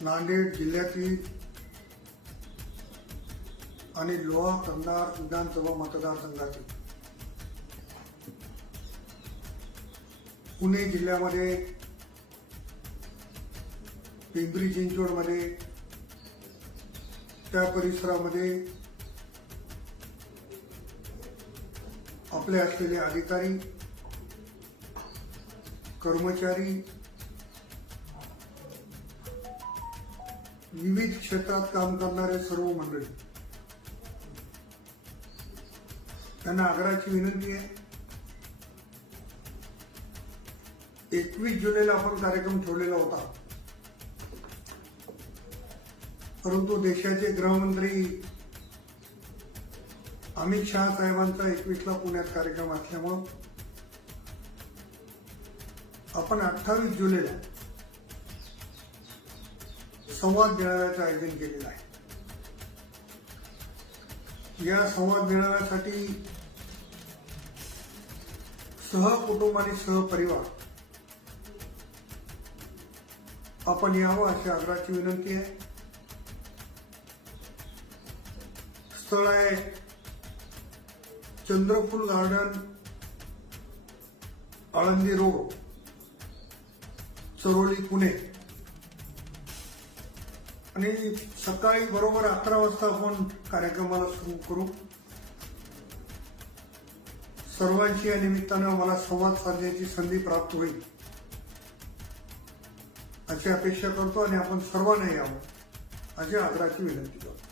नांदेड जिल्ह्यातील आणि लोहा कंधार विधानसभा मतदारसंघातील. पुणे जिल्ह्यामध्ये पिंपरी चिंचवडमध्ये त्या परिसरामध्ये आपले असलेले अधिकारी कर्मचारी विविध क्षेत्रात काम करणारे सर्व मंडळी. त्यांना आग्रहाची विनंती आहे. एकवीस जुलैला आपण कार्यक्रम ठेवलेला होता. परंतु देशाचे गृहमंत्री अमित शहा साहेबांचा एकवीसला पुण्यात कार्यक्रम असल्यामुळं आपण अठ्ठावीस जुलैला संवाद मेळाव्याचं आयोजन केलेलं आहे. या संवाद मेळाव्यासाठी सहकुटुंब आणि सहपरिवार आपण यावं अशी आग्रहाची विनंती आहे. स्थळ आहे चंद्रपूर गार्डन आळंदी रोड चरोली पुणे. आणि सकाळी बरोबर अकरा वाजता आपण कार्यक्रमाला सुरू करू. सर्वांची या निमित्तानं मला संवाद साधण्याची संधी प्राप्त होईल. अशी अपेक्षा करतो आणि आपण सर्वांना यावं अशी आग्रहाची विनंती करतो.